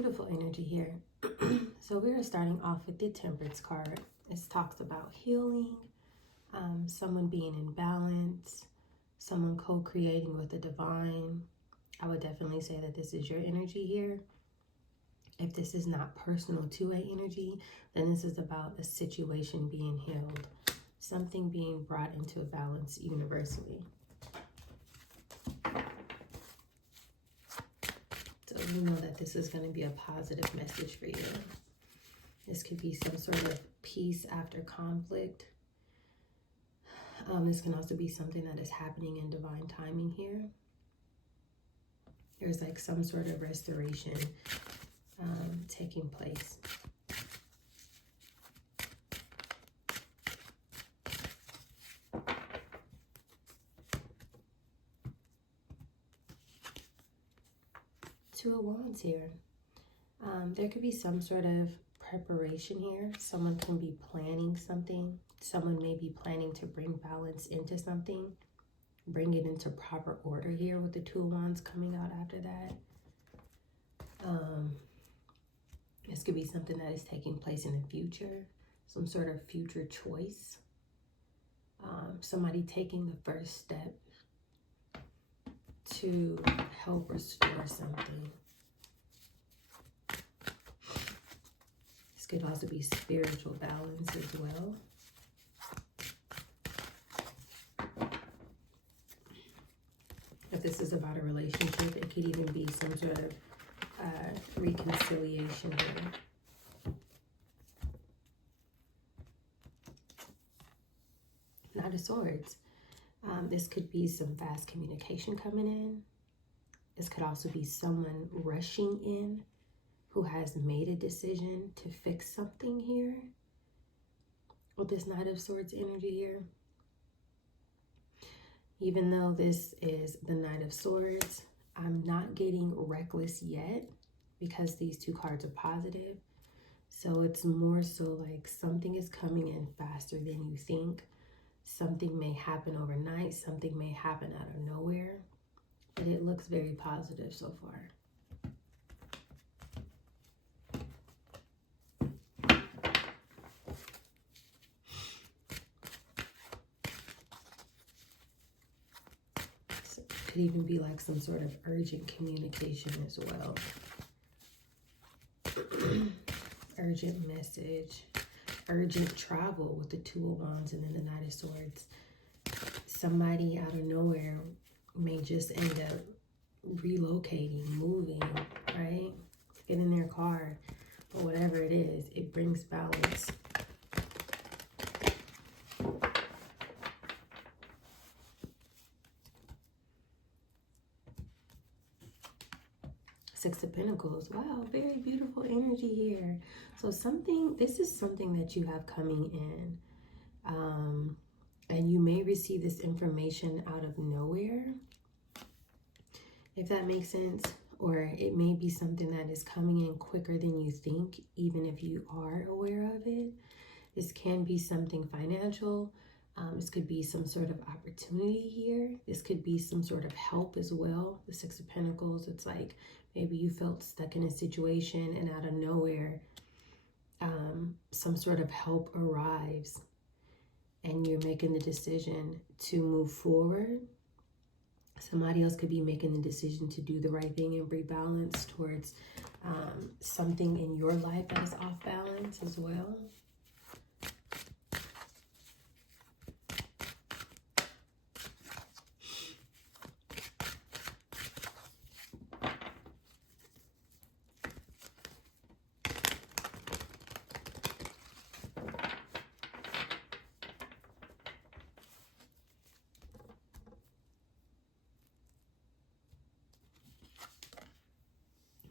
Beautiful energy here. So we are starting off with the Temperance card. It talks about healing, someone being in balance, someone co-creating with the divine. I would definitely say that this is your energy here. If this is not personal to a energy, then this is about a situation being healed, something being brought into a balance universally. So you know that this is going to be a positive message for you. This could be some sort of peace after conflict. This can also be something that is happening in divine timing here. There's like some sort of restoration taking place. Two of Wands here. There could be some sort of preparation here. Someone can be planning something. Someone may be planning to bring balance into something. Bring it into proper order here with the Two of Wands coming out after that. This could be something that is taking place in the future. Some sort of future choice. Somebody taking the first step to help restore something. This could also be spiritual balance as well. If this is about a relationship, it could even be some sort of reconciliation here. Knight of Swords. This could be some fast communication coming in. This could also be someone rushing in who has made a decision to fix something here with this Knight of Swords energy here. Even though this is the Knight of Swords, I'm not getting reckless yet because these two cards are positive. So it's more so like something is coming in faster than you think. Something may happen overnight. Something may happen out of nowhere. But it looks very positive so far. So it could even be like some sort of urgent communication as well. Urgent message. Urgent travel with the Two of Wands and then the Knight of Swords. Somebody out of nowhere may just end up relocating, moving, right? Get in their car or whatever it is. It brings balance. Six of Pentacles. Wow, very beautiful energy here. So this is something that you have coming in. And you may receive this information out of nowhere, if that makes sense. Or it may be something that is coming in quicker than you think, even if you are aware of it. This can be something financial. This could be some sort of opportunity here. This could be some sort of help as well. The Six of Pentacles, it's like maybe you felt stuck in a situation and out of nowhere, some sort of help arrives and you're making the decision to move forward. Somebody else could be making the decision to do the right thing and bring balance towards something in your life that is off balance as well.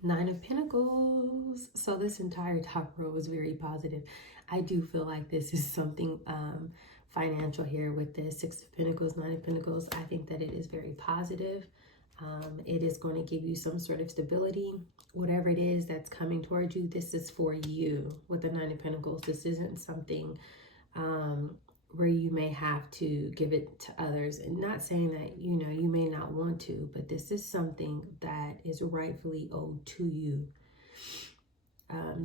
Nine of Pentacles. So this entire top row is very positive. I do feel like this is something financial here with this Six of Pentacles, Nine of Pentacles. I think that it is very positive. It is going to give you some sort of stability. Whatever it is that's coming towards you, this is for you with the Nine of Pentacles. This isn't something where you may have to give it to others. And not saying that, you may not want to, but this is something that is rightfully owed to you.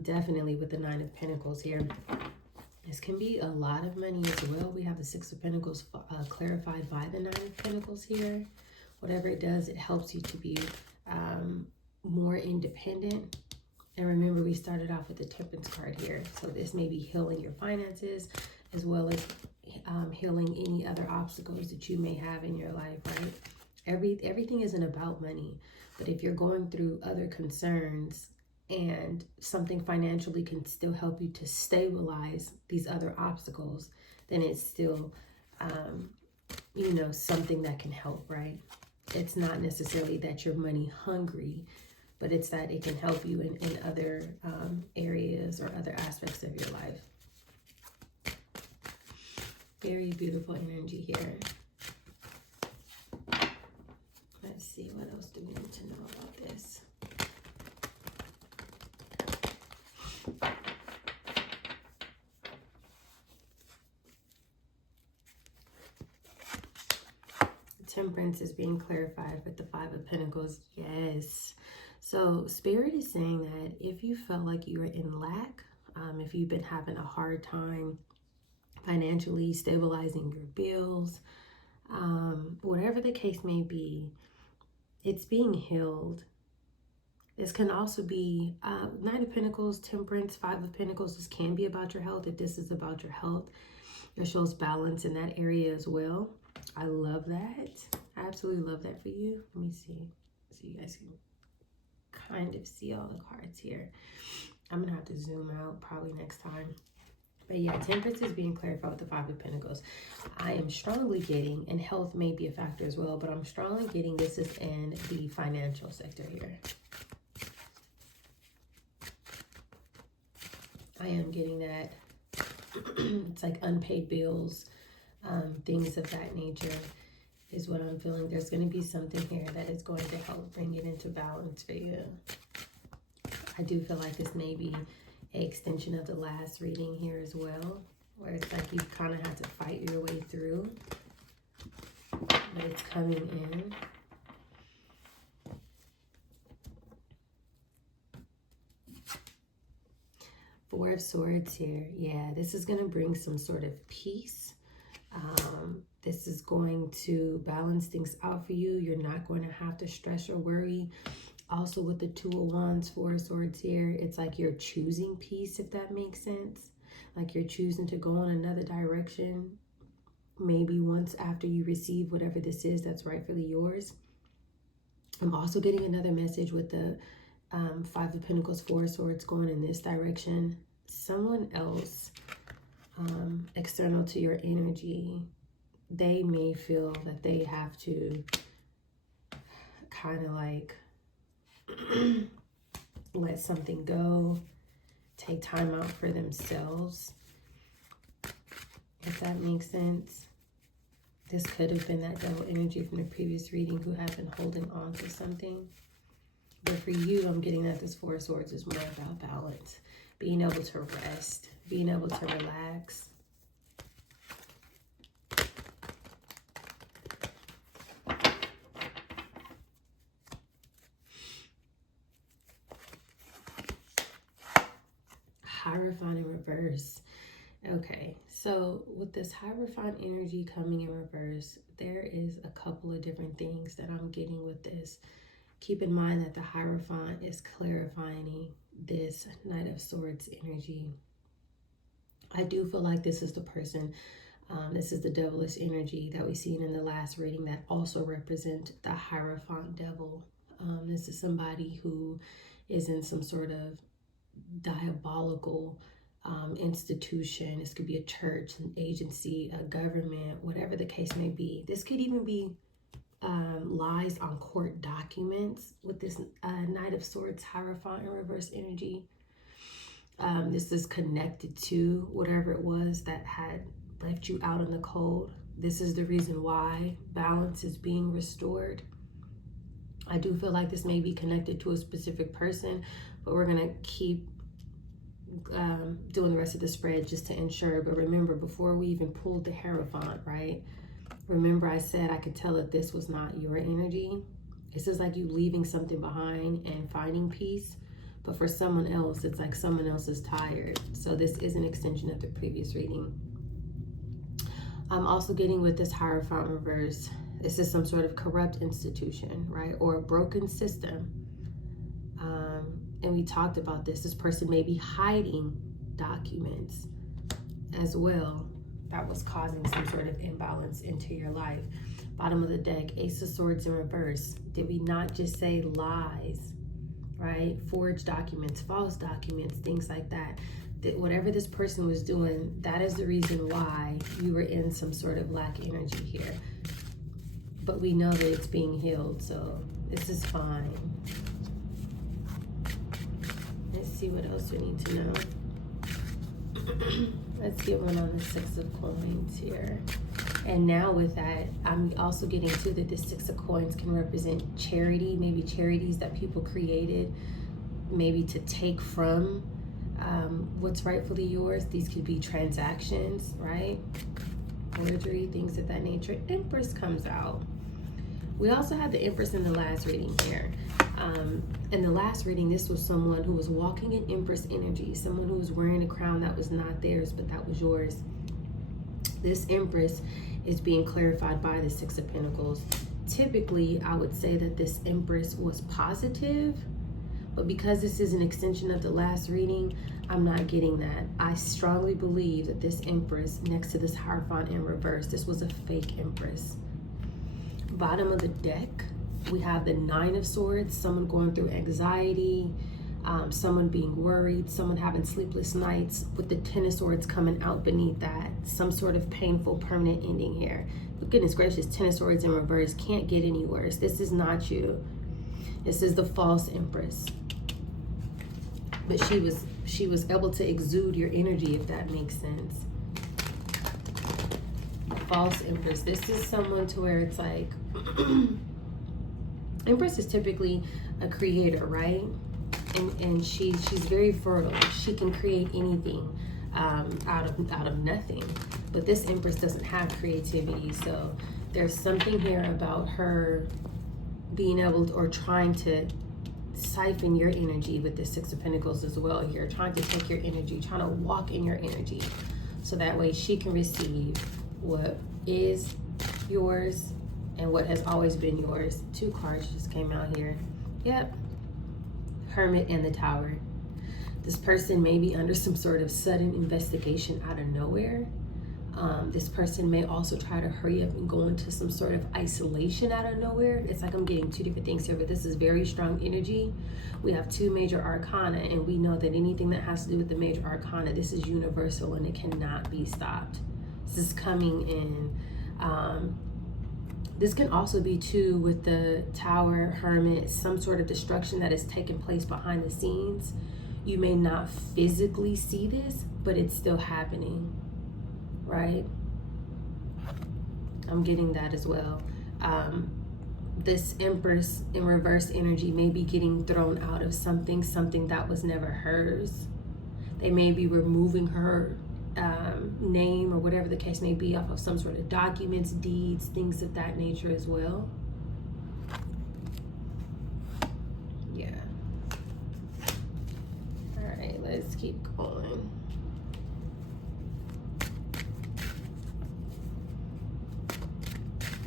Definitely with the Nine of Pentacles here. This can be a lot of money as well. We have the Six of Pentacles clarified by the Nine of Pentacles here. Whatever it does, it helps you to be more independent. And remember, we started off with the Temperance card here. So this may be healing your finances as well as healing any other obstacles that you may have in your life, right? Everything isn't about money. But if you're going through other concerns and something financially can still help you to stabilize these other obstacles, then it's still, you know, something that can help, right? It's not necessarily that you're money hungry, but it's that it can help you in other areas or other aspects of your life. Very beautiful energy here. Let's see, what else do we need to know about this? Temperance is being clarified with the Five of Pentacles. Yes. So Spirit is saying that if you felt like you were in lack, if you've been having a hard time financially stabilizing your bills, whatever the case may be, it's being healed. This can also be Nine of Pentacles, Temperance, Five of Pentacles. This can be about your health. If this is about your health, it shows balance in that area as well. I love that. I absolutely love that for you. Let me see. So you guys can kind of see all the cards here. I'm going to have to zoom out probably next time. But yeah, Temperance is being clarified with the Five of Pentacles. I am strongly getting, and health may be a factor as well, but I'm strongly getting this is in the financial sector here. I am getting that. It's like unpaid bills, things of that nature is what I'm feeling. There's going to be something here that is going to help bring it into balance for you. I do feel like this may be an extension of the last reading here as well, where it's like you kind of had to fight your way through, but it's coming in. Four of Swords here. Yeah, this is going to bring some sort of peace. This is going to balance things out for you. You're not going to have to stress or worry. Also with the Two of Wands, Four of Swords here, it's like you're choosing peace, if that makes sense. Like you're choosing to go in another direction. Maybe once after you receive whatever this is that's rightfully yours. I'm also getting another message with the Five of Pentacles, Four of Swords going in this direction. Someone else external to your energy, they may feel that they have to kind of like let something go, take time out for themselves, if that makes sense. This could have been that double energy from the previous reading who have been holding on to something. But for you, I'm getting that this Four of Swords is more about balance, being able to rest, being able to relax. Hierophant in reverse. Okay, so with this Hierophant energy coming in reverse, there is a couple of different things that I'm getting with this. Keep in mind that the Hierophant is clarifying this Knight of Swords energy. I do feel like this is the person, this is the devilish energy that we seen in the last reading that also represent the Hierophant devil. This is somebody who is in some sort of diabolical institution. This could be a church, an agency, a government, whatever the case may be. This could even be lies on court documents with this Knight of Swords Hierophant in reverse energy. This is connected to whatever it was that had left you out in the cold. This is the reason why balance is being restored. I do feel like this may be connected to a specific person, but we're going to keep doing the rest of the spread just to ensure. But remember, before we even pulled the Hierophant, right? Remember I said I could tell that this was not your energy. This is like you leaving something behind and finding peace. But for someone else, it's like someone else is tired. So this is an extension of the previous reading. I'm also getting with this Hierophant reverse. This is some sort of corrupt institution, right? Or a broken system. And we talked about this. This person may be hiding documents as well. That was causing some sort of imbalance into your life. Bottom of the deck, Ace of Swords in reverse. Did we not just say lies, right? Forged documents, false documents, things like that. That whatever this person was doing, that is the reason why you were in some sort of lack energy here. But we know that it's being healed, so this is fine. Let's see what else we need to know. Let's get one on the Six of Coins here. And now with that, I'm also getting to that the Six of Coins can represent charity, maybe charities that people created, maybe to take from what's rightfully yours. These could be transactions, right? Forgery, things of that nature. Empress comes out. We also had the Empress in the last reading here. In the last reading, this was someone who was walking in Empress energy, someone who was wearing a crown that was not theirs, but that was yours. This Empress is being clarified by the Six of Pentacles. Typically, I would say that this Empress was positive, but because this is an extension of the last reading, I'm not getting that. I strongly believe that this Empress next to this Hierophant in reverse, this was a fake Empress. Bottom of the deck, we have the Nine of Swords, someone going through anxiety, someone being worried, someone having sleepless nights, with the Ten of Swords coming out beneath that. Some sort of painful, permanent ending here. But goodness gracious, Ten of Swords in reverse can't get any worse. This is not you. This is the false Empress. But she was able to exude your energy, if that makes sense. False Empress. This is someone to where it's like Empress is typically a creator, right? And she's very fertile. She can create anything out of nothing. But this Empress doesn't have creativity. So there's something here about her being able to, or trying to siphon your energy with the Six of Pentacles as well here, trying to take your energy, trying to walk in your energy, so that way she can receive what is yours and what has always been yours. Two cards just came out here. Yep. Hermit and the Tower. This person may be under some sort of sudden investigation out of nowhere. This person may also try to hurry up and go into some sort of isolation out of nowhere. It's like I'm getting two different things here, but this is very strong energy. We have two major arcana, and we know that anything that has to do with the major arcana, this is universal and it cannot be stopped. This is coming in. This can also be too with the Tower, Hermit, some sort of destruction that is taking place behind the scenes. You may not physically see this, but it's still happening, right? I'm getting that as well. This Empress in reverse energy may be getting thrown out of something that was never hers. They may be removing her name or whatever the case may be off of some sort of documents, deeds, things of that nature as well. Yeah. All right, let's keep going.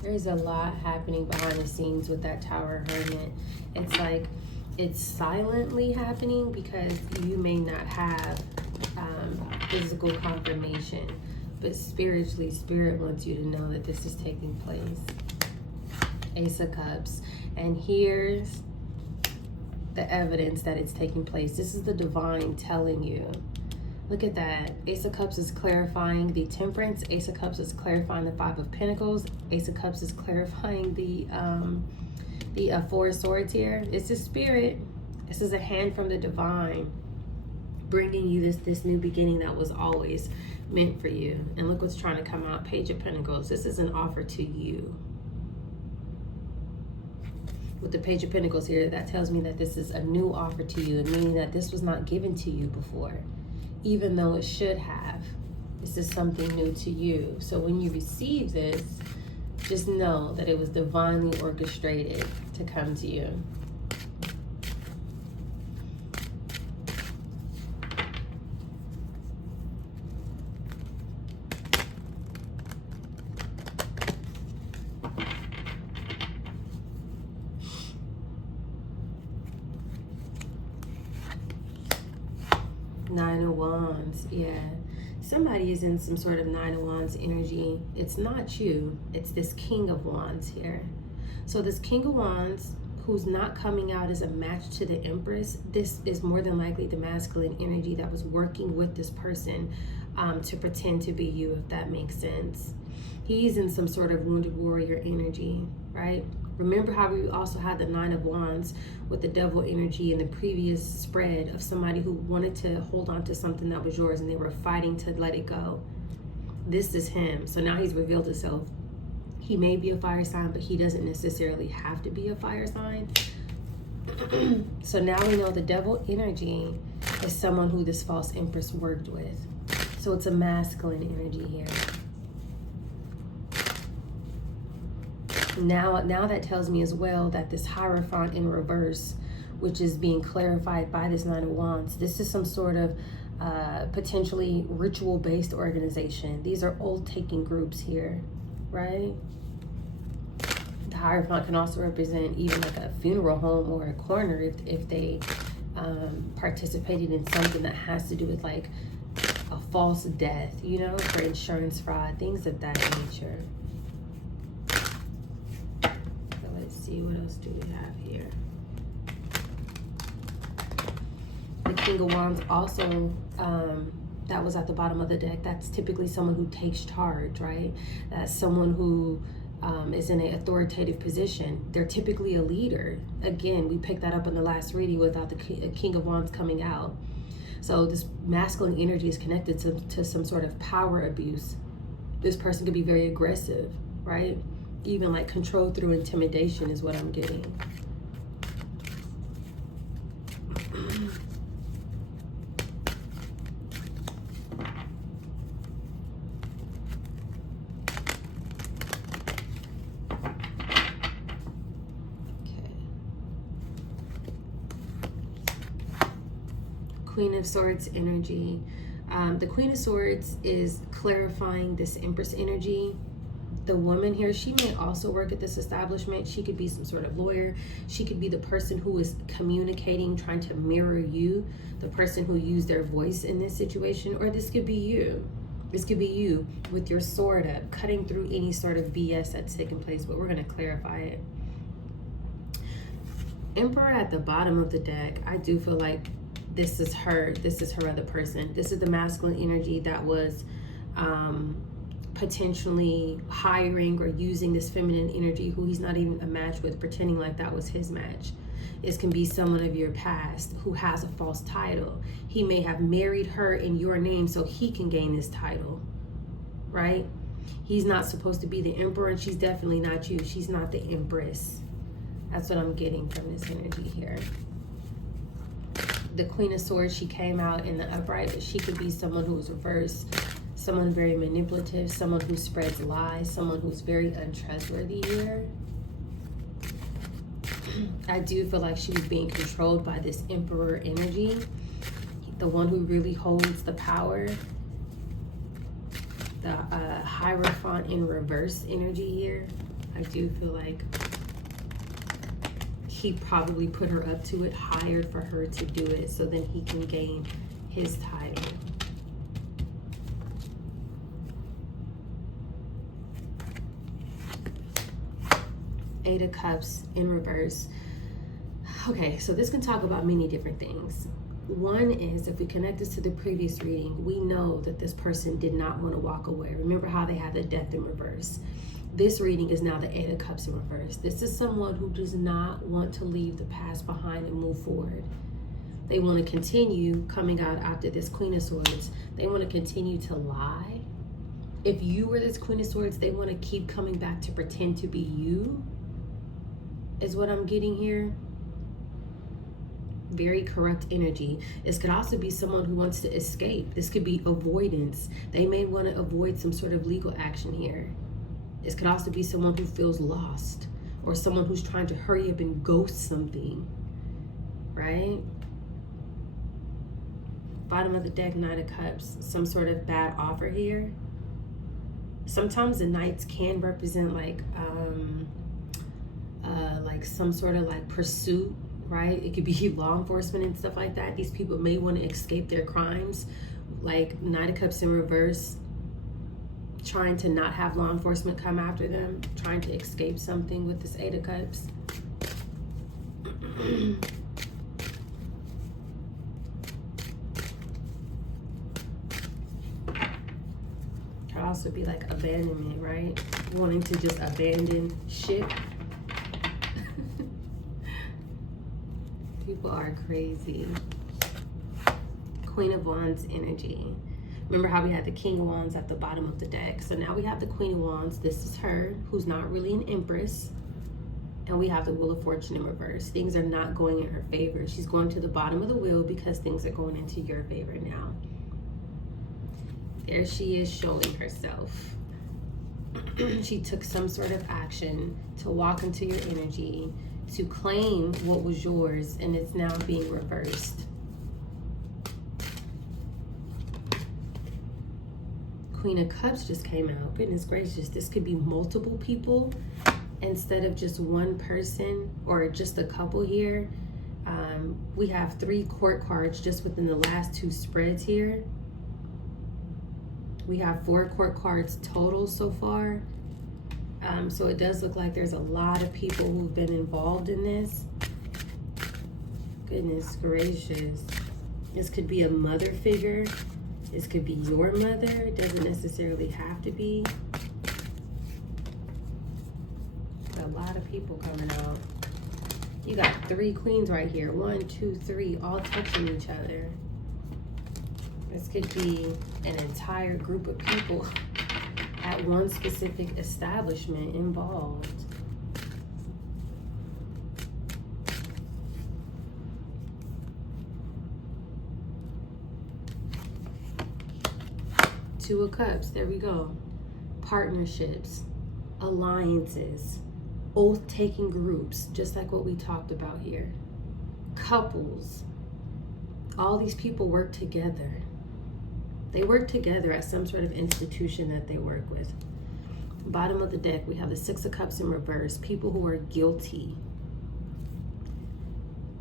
There's a lot happening behind the scenes with that Tower, Hermit. It's like it's silently happening because you may not have physical confirmation, but spiritually, Spirit wants you to know that this is taking place. Ace of Cups. And here's the evidence that it's taking place. This is the divine telling you. Look at that. Ace of Cups is clarifying the Temperance. Ace of Cups is clarifying the Five of Pentacles. Ace of Cups is clarifying the Four of Swords here. It's a Spirit. This is a hand from the divine, bringing you this new beginning that was always meant for you. And look what's trying to come out. Page of Pentacles. This is an offer to you. With the Page of Pentacles here, that tells me that this is a new offer to you, meaning that this was not given to you before, even though it should have. This is something new to you. So when you receive this, just know that it was divinely orchestrated to come to you. Nine of Wands, yeah. Somebody is in some sort of Nine of Wands energy. It's not you. It's this King of Wands here. So this King of Wands, who's not coming out as a match to the Empress, this is more than likely the masculine energy that was working with this person to pretend to be you, if that makes sense. He's in some sort of wounded warrior energy, right? Remember how we also had the Nine of Wands with the devil energy in the previous spread of somebody who wanted to hold on to something that was yours and they were fighting to let it go. This is him. So now he's revealed himself. He may be a fire sign, but he doesn't necessarily have to be a fire sign. So now we know the devil energy is someone who this false empress worked with. So it's a masculine energy here. Now that tells me as well that this Hierophant in reverse, which is being clarified by this Nine of Wands, this is some sort of potentially ritual-based organization. These are oath-taking groups here, right? The Hierophant can also represent even like a funeral home or a coroner if they participated in something that has to do with like a false death, you know, for insurance fraud, things of that nature. See, what else do we have here? The King of Wands also, that was at the bottom of the deck. That's typically someone who takes charge, right? That's someone who is in an authoritative position. They're typically a leader. Again, we picked that up in the last reading without the King of Wands coming out. So this masculine energy is connected to some sort of power abuse. This person could be very aggressive, right? Even like control through intimidation is what I'm getting. Queen of Swords energy. The Queen of Swords is clarifying this Empress energy. The woman here, she may also work at this establishment. She could be some sort of lawyer. She could be the person who is communicating, trying to mirror you, the person who used their voice in this situation. Or this could be you. This could be you with your sword up, cutting through any sort of BS that's taking place, but we're going to clarify it. Emperor at the bottom of the deck, I do feel like this is her other person. This is the masculine energy that was potentially hiring or using this feminine energy who he's not even a match with, pretending like that was his match. This can be someone of your past who has a false title. He may have married her in your name so he can gain this title, right? He's not supposed to be the emperor, and she's definitely not you. She's not the empress. That's what I'm getting from this energy here. The Queen of Swords, she came out in the upright, but she could be someone who's reversed. Someone very manipulative, someone who spreads lies, someone who's very untrustworthy here. I do feel like she was being controlled by this Emperor energy, the one who really holds the power. The Hierophant in reverse energy here. I do feel like he probably put her up to it, hired for her to do it, so then he can gain his title. Eight of Cups in reverse. Okay, so this can talk about many different things. One is, if we connect this to the previous reading, we know that this person did not want to walk away. Remember how they had the Death in reverse. This reading is now the Eight of Cups in reverse. This is someone who does not want to leave the past behind and move forward. They want to continue coming out after this Queen of Swords. They want to continue to lie. If you were this Queen of Swords, they want to keep coming back to pretend to be you, is what I'm getting here. Very corrupt energy. This could also be someone who wants to escape. This could be avoidance. They may want to avoid some sort of legal action here. This could also be someone who feels lost, or someone who's trying to hurry up and ghost something, right? Bottom of the deck, Knight of Cups, some sort of bad offer here. Sometimes the Knights can represent like some sort of like pursuit right? It could be law enforcement and stuff like that. These people may want to escape their crimes, like Knight of Cups in reverse, trying to not have law enforcement come after them, trying to escape something with this Eight of Cups. Could also be like abandonment, right? Wanting to just abandon ship. People are crazy. Queen of Wands energy. Remember how we had the King of Wands at the bottom of the deck? So now we have the Queen of Wands. This is her, who's not really an empress. And we have the Wheel of Fortune in reverse. Things are not going in her favor. She's going to the bottom of the wheel because things are going into your favor now. There she is showing herself. She took some sort of action to walk into your energy, to claim what was yours, and it's now being reversed. Queen of Cups just came out. Goodness gracious, this could be multiple people instead of just one person or just a couple here. We have 3 court cards just within the last 2 spreads here. We have 4 court cards total so far. So it does look like there's a lot of people who've been involved in this. Goodness gracious. This could be a mother figure. This could be your mother. It doesn't necessarily have to be. A lot of people coming out. You got 3 queens right here. 1, 2, 3, all touching each other. This could be an entire group of people at one specific establishment involved. Two of Cups, there we go. Partnerships, alliances, oath-taking groups, just like what we talked about here. Couples. All these people work together. They work together at some sort of institution that they work with. Bottom of the deck, we have the 6 of Cups in reverse. People who are guilty.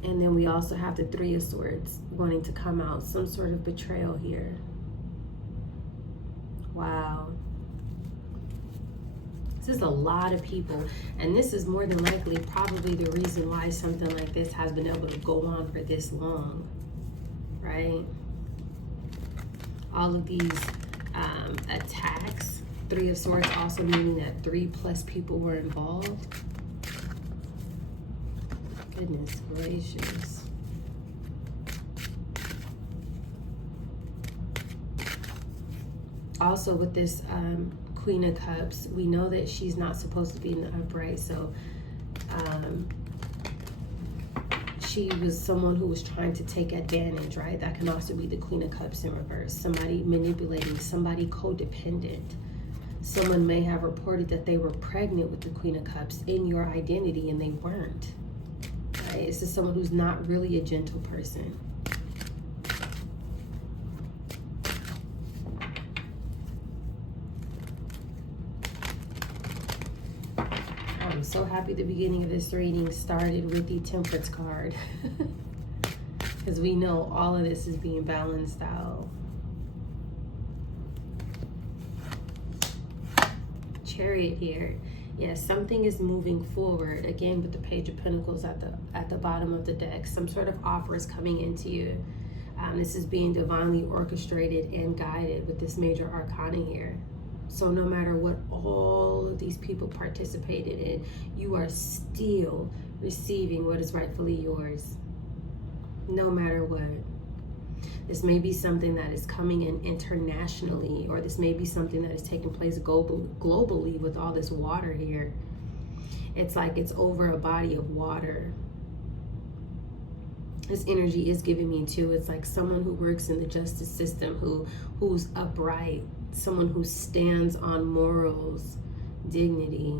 And then we also have the 3 of Swords wanting to come out. Some sort of betrayal here. Wow. This is a lot of people. And this is more than likely probably the reason why something like this has been able to go on for this long. Right? All of these attacks. 3 of Swords also meaning that 3+ people were involved. Goodness gracious. Also with this Queen of Cups, we know that she's not supposed to be in the upright, so she was someone who was trying to take advantage, right? That can also be the Queen of Cups in reverse. Somebody manipulating, somebody codependent. Someone may have reported that they were pregnant with the Queen of Cups in your identity and they weren't. Right? This is someone who's not really a gentle person. I'm so happy the beginning of this reading started with the Temperance card. Because we know all of this is being balanced out. Chariot here. Yes, something is moving forward. Again, with the Page of Pentacles at the bottom of the deck. Some sort of offer is coming into you. This is being divinely orchestrated and guided with this major arcana here. So no matter what all of these people participated in, you are still receiving what is rightfully yours. No matter what. This may be something that is coming in internationally, or this may be something that is taking place globally with all this water here. It's like it's over a body of water. This energy is giving me too. It's like someone who works in the justice system, who's upright, someone who stands on morals, dignity,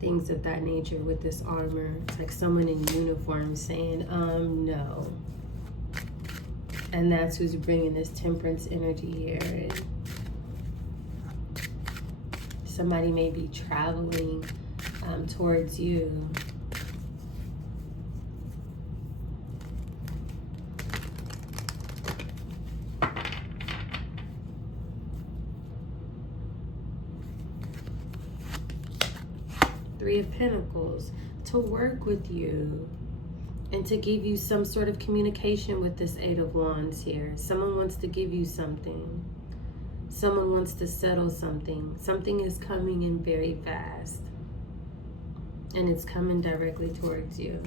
things of that nature with this armor. It's like someone in uniform saying, no. And that's who's bringing this Temperance energy here. And somebody may be traveling towards you. Three of Pentacles, to work with you and to give you some sort of communication with this Eight of Wands here. Someone wants to give you something. Someone wants to settle something. Something is coming in very fast. And it's coming directly towards you.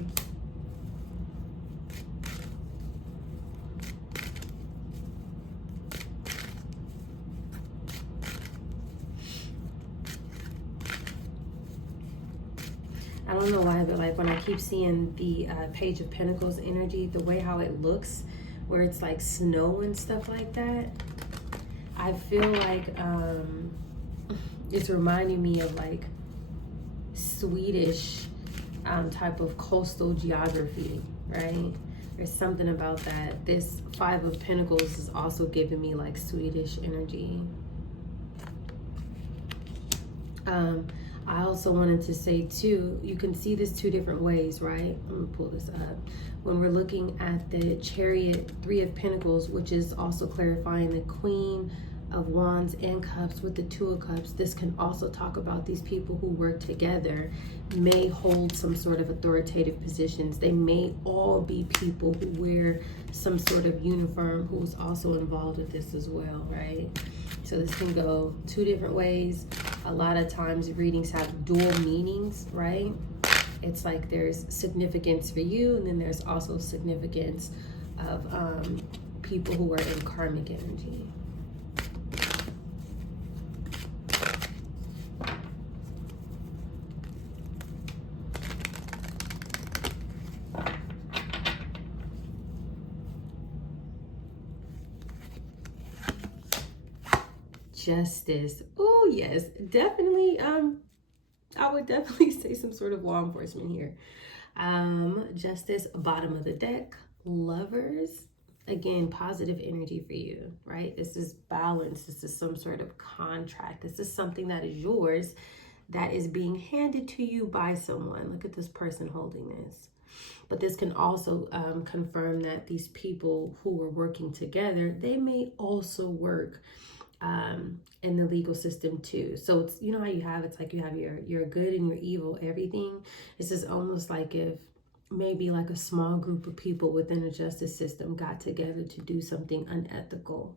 I don't know why, but like when I keep seeing the Page of Pentacles energy, the way how it looks, where it's like snow and stuff like that, I feel like it's reminding me of like Swedish type of coastal geography, right? There's something about that. This Five of Pentacles is also giving me like Swedish energy. I also wanted to say too, you can see this two different ways, right? I'm gonna pull this up. When we're looking at the Chariot, Three of Pentacles, which is also clarifying the Queen of Wands and Cups with the Two of Cups, this can also talk about these people who work together may hold some sort of authoritative positions. They may all be people who wear some sort of uniform who's also involved with this as well, right? So this can go two different ways. A lot of times readings have dual meanings, right? It's like there's significance for you, and then there's also significance of people who are in karmic energy. Justice. Oh yes, definitely. I would definitely say some sort of law enforcement here. Justice, bottom of the deck. Lovers, again, positive energy for you, right? This is balance. This is some sort of contract. This is something that is yours, that is being handed to you by someone. Look at this person holding this. But this can also confirm that these people who are working together, they may also work in the legal system too. So it's, you know how you have, it's like you have your good and your evil, everything. This is almost like if maybe like a small group of people within a justice system got together to do something unethical.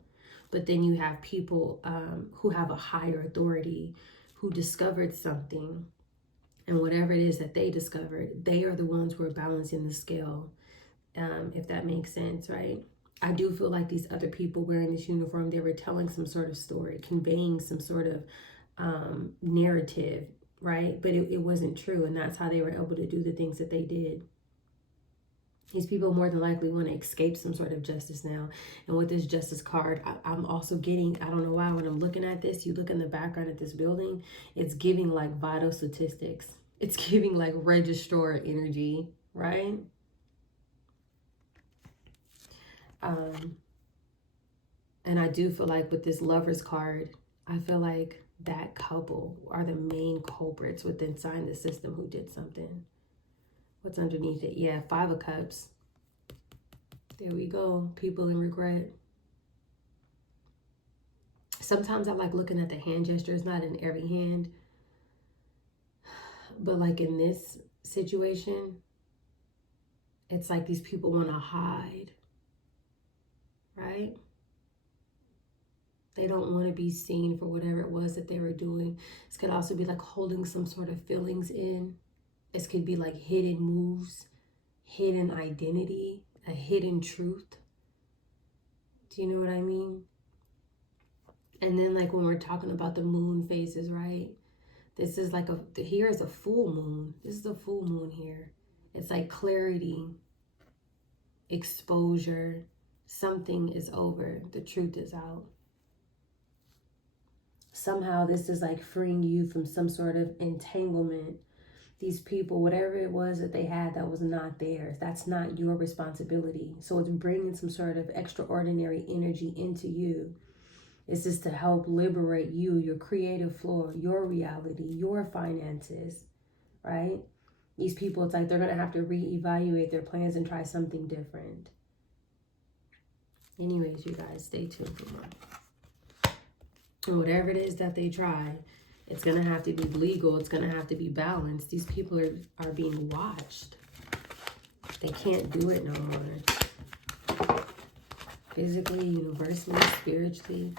But then you have people who have a higher authority, who discovered something, and whatever it is that they discovered, they are the ones who are balancing the scale, if that makes sense, right? I do feel like these other people wearing this uniform, they were telling some sort of story, conveying some sort of narrative, right? But it wasn't true, and that's how they were able to do the things that they did. These people more than likely want to escape some sort of justice now. And with this justice card, I'm also getting, I don't know why, when I'm looking at this, you look in the background at this building, it's giving like vital statistics. It's giving like registrar energy, right? And I do feel like with this Lovers card, I feel like that couple are the main culprits within inside the system who did something. What's underneath it? Yeah, Five of Cups. There we go. People in regret. Sometimes I like looking at the hand gestures, not in every hand. But like in this situation, it's like these people want to hide, right? They don't want to be seen for whatever it was that they were doing. This could also be like holding some sort of feelings in. This could be like hidden moves, hidden identity, a hidden truth. Do you know what I mean? And then like when we're talking about the moon phases, right? This is like here is a full moon. This is a full moon here. It's like clarity, exposure. Something is over. The truth is out. Somehow this is like freeing you from some sort of entanglement. These people, whatever it was that they had that was not theirs, that's not your responsibility. So it's bringing some sort of extraordinary energy into you. It's just to help liberate you, your creative flow, your reality, your finances, right? These people, it's like they're going to have to reevaluate their plans and try something different. Anyways, you guys, stay tuned for more. And whatever it is that they try, It's going to have to be legal. It's going to have to be balanced. These people are being watched. They can't do it no more. Physically, universally, spiritually.